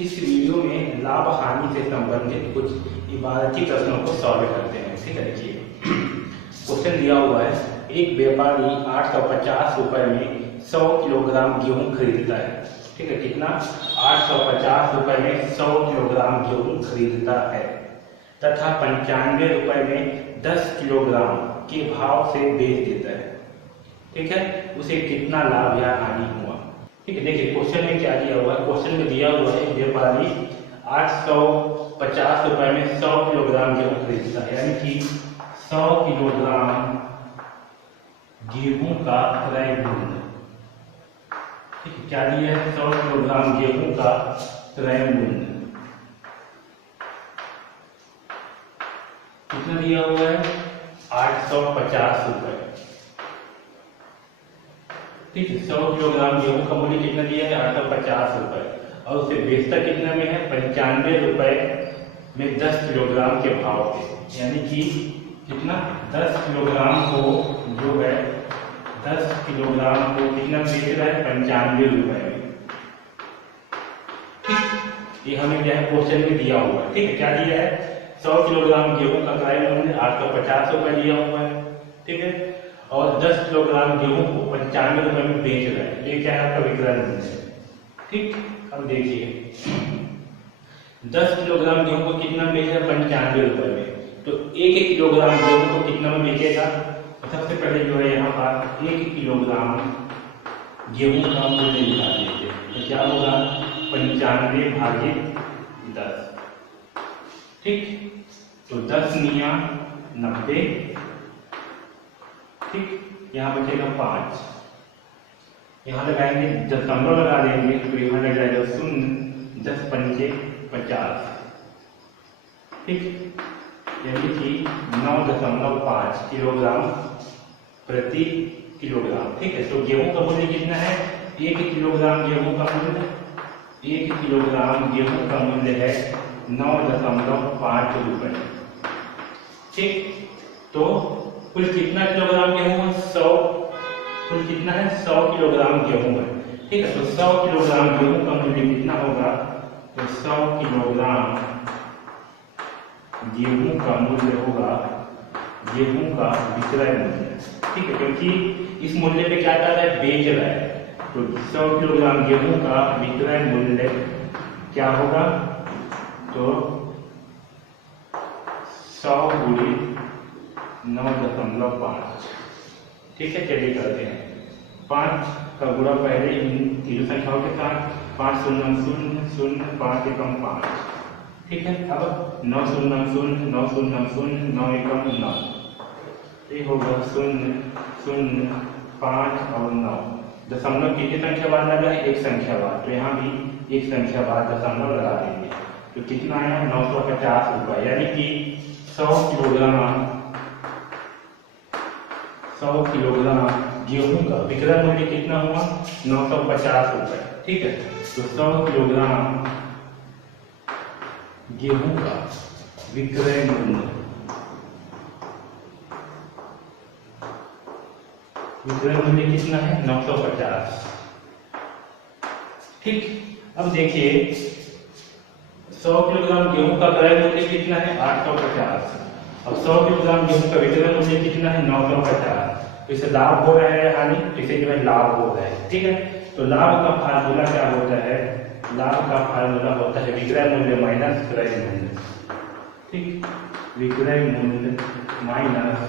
इस वीडियो में लाभ हानि से संबंधित कुछ इबारती प्रश्नों को सॉल्व करते हैं। ठीक है, देखिए क्वेश्चन दिया हुआ है, एक व्यापारी 850 रुपए में 100 किलोग्राम गेहूं खरीदता है। ठीक है, कितना? 850 रुपए में 100 किलोग्राम गेहूं खरीदता है तथा 95 रुपए में 10 किलोग्राम के भाव से बेच देता है। ठीक है, उसे कितना लाभ या हानि हुआ? ठीक है, देखिए क्वेश्चन में क्या दिया हुआ है। क्वेश्चन में दिया हुआ है व्यापारी 850 रुपए में 100 किलोग्राम गेहूं खरीदता है, यानी कि 100 किलोग्राम गेहूं का क्रय मूल्य। ठीक है, क्या दिया है? 100 किलोग्राम गेहूं का क्रय मूल्य कितना दिया हुआ है? 850 रुपए। ठीक है, 100 किलोग्राम गेहूं का मूल्य कितना दिया है? 850 रुपए, और उसे बेचता कितना में है? 95 रुपए में 10 किलोग्राम के भाव पे, यानी कि कितना? 10 किलोग्राम को जो है 10 किलोग्राम को कितना बेच रहा है? 95 रुपए में। ठीक, ये हमें क्या है क्वेश्चन में दिया हुआ है। ठीक है, क्या दिया है? 100 किलोग्राम गेहूं का क्रय मूल्य 850 रुपए दिया हुआ है। ठीक है, और 10 किलोग्राम गेहूं को 95 रुपए में बेच रहा है। ये क्या है? आपका विक्रय मूल्य है। ठीक, अब देखिए 10 किलोग्राम गेहूं को कितना बेच रहा है? 95 रुपए में। तो 1 किलोग्राम गेहूं को कितना में बेचेगा? तो सबसे पहले जो है यहाँ पर 1 किलोग्राम गेहूं का मूल्य निकाल लीजिए। तो क्या होगा? 95 भागित 10। ठीक, तो 10 निया 90। ठीक, यहाँ बचेगा 5। यहाँ लगाएंगे दशमलव लगा देंगे, तो यहाँ लग जाएगा 0, 10 पंचे 50। ठीक, यानी कि 9.5 किलोग्राम प्रति किलोग्राम। ठीक है, तो गेहूं का मूल्य कितना है? 1 किलोग्राम गेहूं का मूल्य 1 किलोग्राम गेहूं का मूल्य है 9.5 रुपए। ठीक, तो कुल कितना किलोग्राम गेहूं है? 100। कुल कितना है? 100 किलोग्राम गेहूं है। ठीक है, तो 100 किलोग्राम गेहूं का मूल्य कितना होगा? तो 100 किलोग्राम गेहूं का मूल्य होगा गेहूं का विक्रय मूल्य। ठीक है, क्योंकि इस मूल्य पे क्या कर रहा है? बेच रहा है। तो 100 किलोग्राम गेहूं का विक्रय मूल्य क्या होगा? तो 100 गुणित 9.5। ठीक है, चलिए करते हैं। 5 का गुणा पहले इन तीनों संख्याओं के साथ, 5 0 0 0 5 एकम 5। ठीक है, अब 9 0 0 9 0 0 9 एकम 9। ये होगा 0 0 5 और 9। दशमलव कितनी संख्या बाद लगा है? एक संख्या बाद, तो यहाँ भी एक संख्या बाद दशमलव लगा देंगे। तो कितना आया? 950 रुपए, यानी कि 100 किलोग्राम गेहूं का विक्रय मूल्य कितना हुआ? 950 रुपए। ठीक है, तो 100 किलोग्राम गेहूं का विक्रय मूल्य कितना है? 950। ठीक, अब देखिए 100 किलोग्राम गेहूं का क्रय मूल्य कितना है? 850। अब 100 किलोग्राम गेहूं का विक्रय मूल्य कितना है? 950। तो इसे लाभ हो रहा है हानि? इसे जो है लाभ हो रहा है। ठीक है, तो लाभ का फार्मूला क्या होता है? लाभ का फार्मूला होता है विक्रय मूल्य माइनस क्रय मूल्य। ठीक, विक्रय मूल्य माइनस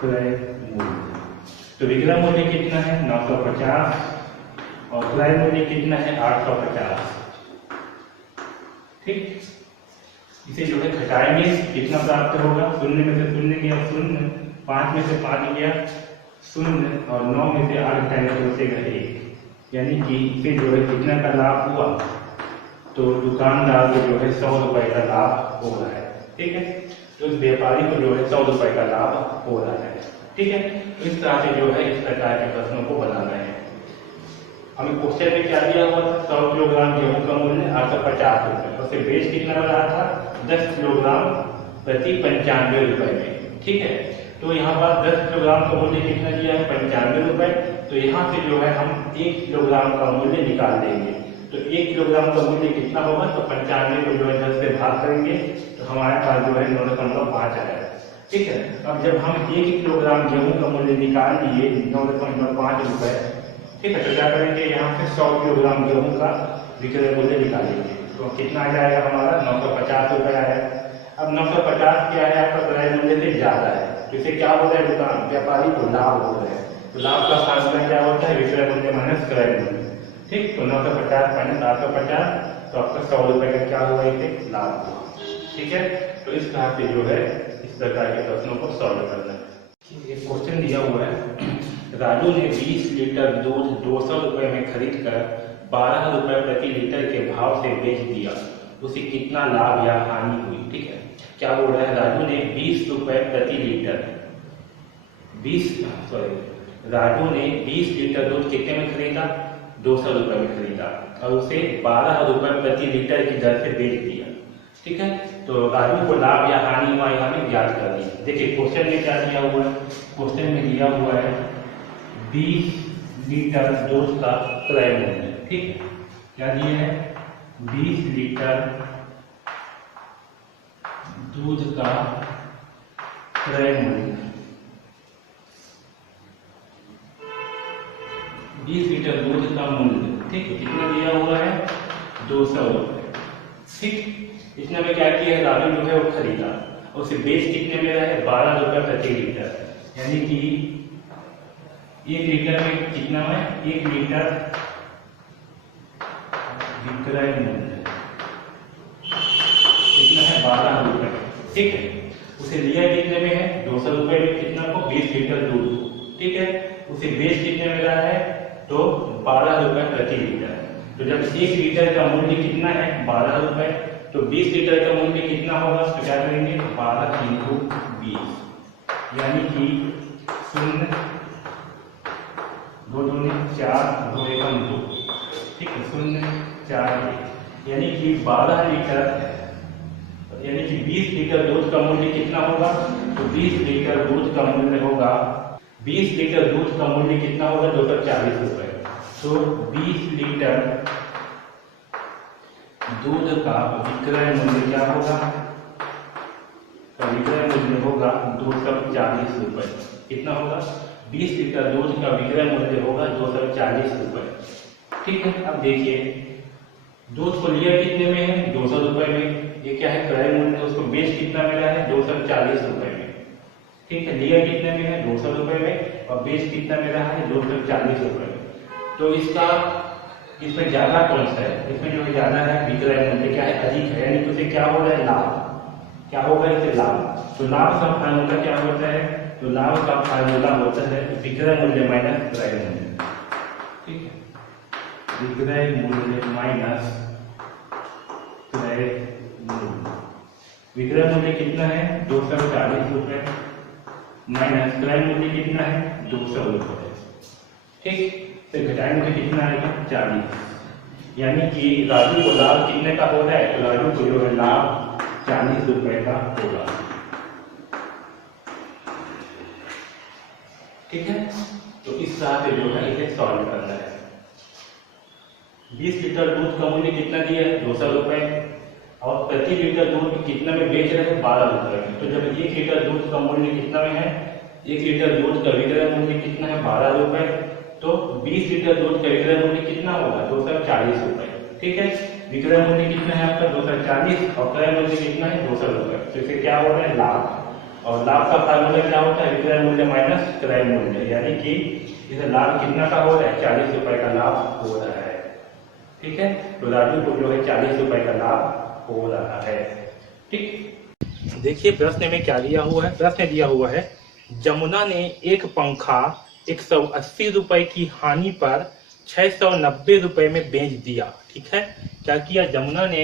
क्रय मूल्य। तो विक्रय मूल्य कितना है? 950, और क्रय मूल्य कितना है? 850। ठीक, इसे जो है घटाएंगे, कितना प्राप्त होगा? 0 में से 0 गया 0, 5 में से 5 गया 0, और 9 में से 8 घटाएंगे तो बचेगा 1। यानी कि इसे जो है कितना का लाभ हुआ? तो दुकानदार को जो है 100 रुपए का लाभ हो रहा है। ठीक है, तो इस व्यापारी को जो है 100 रुपए का लाभ हो रहा है। ठीक है, तो इस तरह से जो है इस प्रकार के प्रश्नों को बनाना है। हमें क्वेश्चन में क्या दिया हुआ था? 100 किलोग्राम गेहूं का मूल्य 850 रुपए, और उसे बेच कितना रहा था? 10 किलोग्राम प्रति 95 रुपए में। ठीक है, तो यहाँ पर 10 किलोग्राम का मूल्य कितना दिया है? 95 रुपए। तो यहाँ से जो है हम 1 किलोग्राम का मूल्य निकाल देंगे। तो 1 किलोग्राम का मूल्य कितना होगा, तो 95 को जो है 10 से भाग करेंगे तो हमारे पास जो है 9.5 आएगा। ठीक है, अब जब हम 1 किलोग्राम गेहूं का मूल्य निकाल लिए 9.5 रुपए, ठीक है, तो क्या करेंगे यहाँ से 100 किलोग्राम गेहूं का विक्रय मूल्य निकालेंगे तो कितना आ जाएगा हमारा 950 रुपये आएगा। अब 950 क्या है आपका क्रय मूल्य से ज्यादा है, तो इसे क्या होता है दुकान व्यापारी को लाभ हो रहा है, तो लाभ का फार्मूला क्या होता है विक्रय मूल्य माइनस क्रय मूल्य। ठीक, तो 950 माइनस 850 तो आपका 100 रुपये का क्या हुआ इसे लाभ हुआ। ठीक है, तो इस तरह से जो है इस प्रकार के प्रश्नों को सॉल्व करना है। एक क्वेश्चन दिया हुआ है, राजू ने 20 लीटर दूध 200 रुपये में खरीद कर 12 रुपये प्रति लीटर के भाव से बेच दिया, उसे कितना लाभ या हानि हुई। ठीक है, क्या बोल रहा है, राजू ने 20 रुपये प्रति लीटर राजू ने 20 लीटर दूध कितने में खरीदा, 200 रुपये में खरीदा और उसे 12 रुपये प्रति लीटर की दर से बेच दिया। ठीक है, तो राजू को लाभ या हानि हुआ यहाँ में ज्ञात कर दी। देखिए क्वेश्चन में क्या दिया हुआ है, क्वेश्चन में दिया हुआ है 20 लीटर दूध का क्रय मूल्य। ठीक है, क्या दिया है 20 लीटर दूध का क्रय मूल्य, 20 लीटर दूध का मूल्य। ठीक, कितना दिया हुआ है 200 रुपये। ठीक, इसने में क्या किया है, राजू जो है वो खरीदा और उसे बेच कितने में रहा है 12 रुपये प्रति लीटर, यानी कि 1 लीटर में कितना है, 1 लीटर विक्रय मूल्य कितना है 12 रुपये। ठीक है, उसे लिया कितने में है 200 रुपये में, कितना को 20 लीटर दूध। ठीक है, उसे बेच कितने में रहा है तो 12 रुपये प्रति लीटर। तो जब 1 लीटर का मूल्य कितना है 12 रुपये, तो 20 लीटर का मूल्य कितना होगा, तो क्या करेंगे 12 × 20 यानी कि 0 2 दूनी 4 2 एकम 2। ठीक है, 0 4 1 यानी कि 12 लीटर यानी कि 20 लीटर दूध का मूल्य कितना होगा, तो 20 लीटर दूध का मूल्य होगा 20 लीटर दूध का मूल्य कितना होगा 240 रुपये। तो 20 लीटर दूध का विक्रय मूल्य क्या होगा, तो विक्रय मूल्य होगा 240 रुपये। कितना होगा 20 लीटर दूध का विक्रय मूल्य होगा 240 रुपये। ठीक है, अब देखिए दूध को लिया कितने में है 200 रुपये में, ये क्या है क्रय मूल्य, उसको बेच कितना मिला है 240 रुपये में। ठीक है, लिया कितने में है 200 रुपये में और बेच कितना मिला है 240 रुपये में। तो इसमें ज्यादा कौन सा है, इसमें जो है ज्यादा है विक्रय मूल्य क्या है अधिक है, यानी कि उसे क्या हो रहा है लाभ, क्या होगा इसे लाभ। तो लाभ का फार्मूला क्या होता है, तो लाभ का फार्मूला होता है विक्रय मूल्य माइनस क्रय मूल्य। ठीक है, विक्रय मूल्य माइनस क्रय मूल्य। विक्रय मूल्य कितना है 240 रुपये माइनस क्रय मूल्य कितना है 200 रुपये। ठीक, तो घटाए मुझे कितना आएगा 40, यानी कि राजू को लाभ कितने का हो रहा है, तो राजू को जो है लाभ 40 रुपये का होगा। ठीक है, तो इस तरह से जो है इसे सॉल्व करना है। 20 लीटर दूध का मूल्य कितना दिया है 200 रुपये और प्रति लीटर दूध कितना में बेच रहे हैं 12 रुपये में। तो जब 1 लीटर दूध का मूल्य कितना में है, 1 लीटर दूध का विक्रय मूल्य कितना है 12 रुपये, तो 20 लीटर दूध का विक्रय मूल्य कितना होगा 240 रुपये। ठीक है, विक्रय मूल्य कितना है आपका 240 और क्रय मूल्य कितना है 200 रुपये। तो इसे क्या हो रहा है लाभ, और लाभ का फार्मूला क्या होता है विक्रय मूल्य माइनस क्रय मूल्य, यानी कि इसे लाभ कितना का हो रहा है 40 रुपये का लाभ हो रहा है। ठीक है, तो राजू को जो है 40 रुपये का लाभ हो रहा है। ठीक, देखिए प्रश्न में क्या दिया हुआ है, प्रश्न दिया हुआ है जमुना ने एक पंखा 180 रुपए की हानि पर 690 रुपए में बेच दिया। ठीक है, क्या किया जमुना ने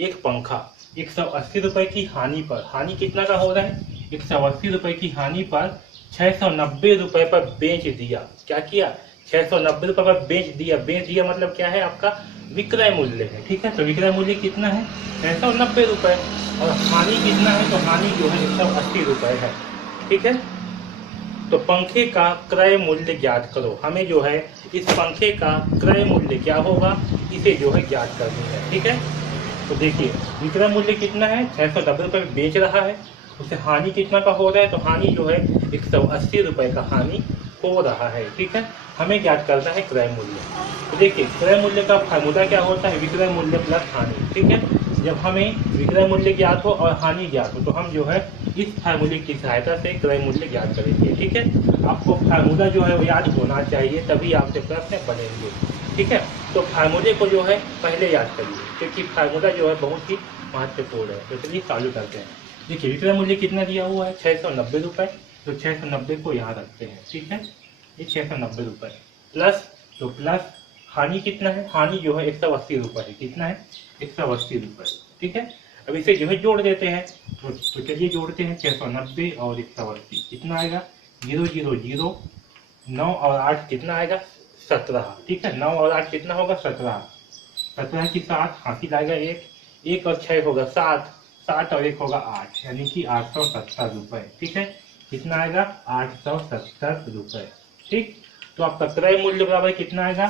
एक पंखा 180 रुपए की हानि पर, हानि कितना का हो रहा है 180 रुपए की हानि पर 690 रुपए पर बेच दिया। क्या किया 690 रुपए पर बेच दिया, बेच दिया मतलब क्या है आपका विक्रय मूल्य है। ठीक है, तो विक्रय मूल्य कितना है 690 रुपए और हानि कितना है, तो हानि जो है 180 रुपए है। ठीक है, तो पंखे का क्रय मूल्य ज्ञात करो। हमें जो है इस पंखे का क्रय मूल्य क्या होगा इसे जो है ज्ञात करनी है। ठीक है, तो देखिए विक्रय मूल्य कितना है, 690 रुपये बेच रहा है, उसे हानि कितना का हो रहा है, तो हानि जो है 180 रुपये का हानि हो रहा है। ठीक है, हमें ज्ञात करना है क्रय मूल्य। तो देखिए क्रय मूल्य का फार्मूला क्या होता है, विक्रय मूल्य प्लस हानि। ठीक है, जब हमें विक्रय मूल्य ज्ञात हो और हानि ज्ञात हो तो हम जो है इस फार्मूले की सहायता से क्रय मूल्य ज्ञात करेंगे। ठीक है, आपको फार्मूला जो है वो याद होना चाहिए, तभी आपसे प्रश्न बनेंगे। ठीक है, तो फार्मूले को जो है पहले याद करिए, क्योंकि फार्मूला जो है बहुत ही महत्वपूर्ण है। तो चलिए चालू करते हैं। देखिए विक्रय मूल्य कितना दिया हुआ है, 690 रुपये, तो 690 को यहाँ रखते हैं। ठीक है, ये 690 रुपये प्लस, तो प्लस हानि कितना है, हानि जो है 180 रुपये है। कितना है, 180 रुपये। ठीक है, अब इसे जो है जोड़ देते हैं, तो चलिए जोड़ते हैं 690 और 180 कितना आएगा, 0 0 0, 9 और 8 कितना आएगा, 17। ठीक है, 9 और 8 कितना होगा, 17। 17 के साथ हासिल आएगा 1 और 6 होगा 7, 7 और 1 होगा 8, यानी कि 870 रुपये। ठीक है, कितना आएगा, 870 रुपये। ठीक, तो आपका क्रय मूल्य बराबर कितना आएगा,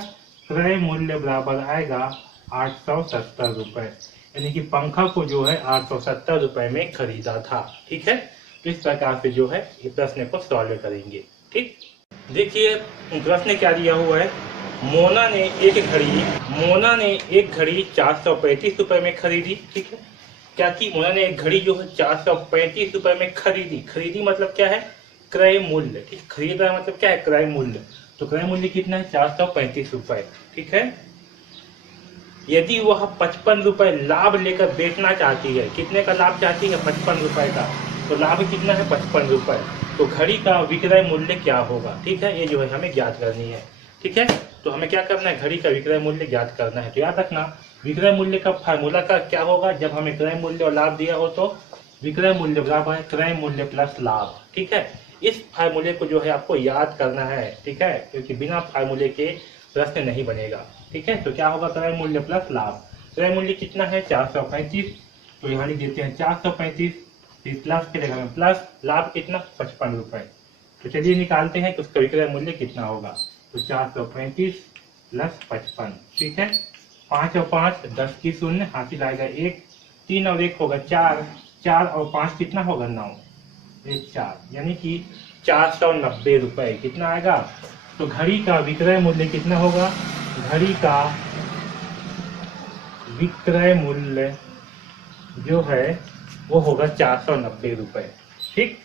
क्रय मूल्य बराबर आएगा 870 रुपये, यानी कि पंखा को जो है 870 रुपये में खरीदा था। ठीक है, तो इस प्रकार से जो है ये प्रश्न को सॉल्व करेंगे। ठीक, देखिए प्रश्न क्या दिया हुआ है, मोना ने एक घड़ी 435 रुपये में खरीदी। ठीक है, क्या कि मोना ने एक घड़ी जो है 435 रुपये में खरीदी मतलब क्या है, क्रय मूल्य। ठीक, खरीदा मतलब क्या है, क्रय मूल्य। तो क्रय मूल्य कितना है, 435 रुपये। ठीक है, यदि वह 55 रुपये लाभ लेकर बेचना चाहती है, कितने का लाभ चाहती है, 55 रुपये का, तो लाभ कितना है, 55 रुपये, तो घड़ी का विक्रय मूल्य क्या होगा। ठीक है, ये जो है हमें ज्ञात करनी है। ठीक है, तो हमें क्या करना है, घड़ी का विक्रय मूल्य ज्ञात करना है। तो याद रखना विक्रय मूल्य का फार्मूला का क्या होगा, जब हमें क्रय मूल्य और लाभ दिया हो तो विक्रय मूल्य बराबर है क्रय मूल्य प्लस लाभ। ठीक है, इस फार्मूले को जो है आपको याद करना है। ठीक है, क्योंकि बिना फार्मूले के प्रश्न नहीं बनेगा। ठीक है, तो क्या होगा, क्रय मूल्य प्लस लाभ। क्रय मूल्य कितना है, 435, तो यहाँ लिख देते हैं 435, प्लस के जगह में प्लस, लाभ कितना, 55 रुपये। तो चलिए निकालते हैं कि उसका विक्रय मूल्य कितना होगा, तो 435 प्लस 55। ठीक है, 5 और 5 10 की शून्य, हासिल आएगा 1, 3 और 1 होगा 4, 4 और 5 कितना होगा, 9, 1 4, यानी कि 490 रुपये कितना आएगा। तो घड़ी का विक्रय मूल्य कितना होगा, घड़ी का विक्रय मूल्य जो है वो होगा 490 रुपये। ठीक,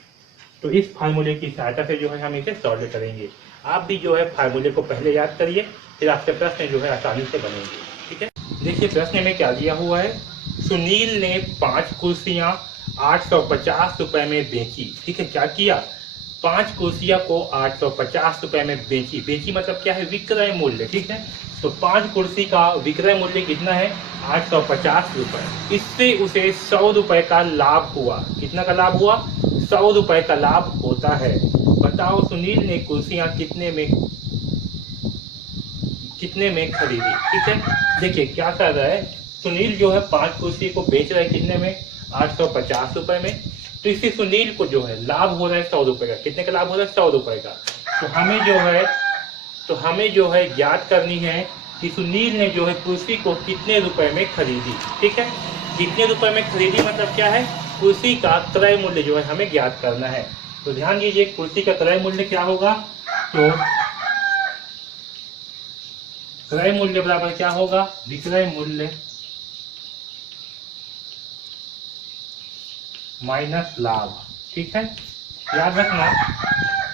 तो इस फार्मूले की सहायता से जो है हम इसे सॉल्व करेंगे। आप भी जो है फार्मूले को पहले याद करिए, फिर आपके प्रश्न जो है आसानी से बनेंगे। ठीक है, देखिए प्रश्न में क्या दिया हुआ है, सुनील ने 5 कुर्सियां 850 रुपये में बेची। ठीक है, क्या किया, 5 कुर्सियां को 850 रुपये में बेची मतलब क्या है, विक्रय मूल्य। ठीक है, तो 5 कुर्सी का विक्रय मूल्य कितना है, 850 रुपये। इससे उसे 100 रुपये का लाभ हुआ। कितना का लाभ हुआ, 100 रुपये का लाभ होता है। बताओ सुनील ने कुर्सियां कितने में खरीदी। ठीक है, देखिए क्या कर रहा है, सुनील जो है 5 कुर्सी को बेच रहा है कितने में, 850 रुपये में। तो इससे सुनील को जो है लाभ हो रहा है 100 रुपये का। कितने का लाभ हो रहा है, 100 रुपये का। तो हमें जो है ज्ञात करनी है कि सुनील ने जो है कुर्सी को कितने रुपए में खरीदी। ठीक है, कितने रुपए में खरीदी मतलब क्या है, कुर्सी का क्रय मूल्य जो है हमें ज्ञात करना है। तो ध्यान दीजिए कुर्सी का क्रय मूल्य क्या होगा, तो क्रय मूल्य बराबर क्या होगा, विक्रय मूल्य माइनस लाभ। ठीक है, याद रखना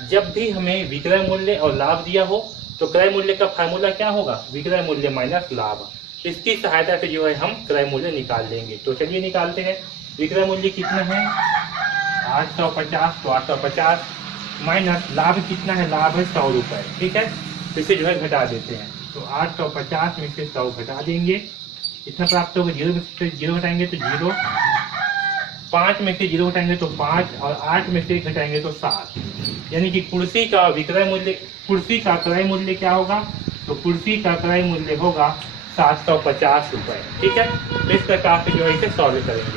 जब भी हमें विक्रय मूल्य और लाभ दिया हो तो क्रय मूल्य का फार्मूला क्या होगा, विक्रय मूल्य माइनस लाभ। इसकी सहायता से जो है हम क्रय मूल्य निकाल लेंगे। तो चलिए निकालते हैं, विक्रय मूल्य कितना है 850, तो 850 माइनस लाभ कितना है, लाभ है 100 रुपये। ठीक है, तो इसे जो है घटा देते हैं, तो 850 में से 100 घटा देंगे, कितना प्राप्त होगा, 0 में से 0 घटाएंगे तो 0, 5 में से 0 घटाएंगे तो 5 और 8 में से घटाएंगे तो 7, यानी कि कुर्सी का क्रय मूल्य क्या होगा, तो कुर्सी का क्रय मूल्य होगा 750 रुपये। ठीक है, तो इस प्रकार से जो है इसे सॉल्व करेंगे।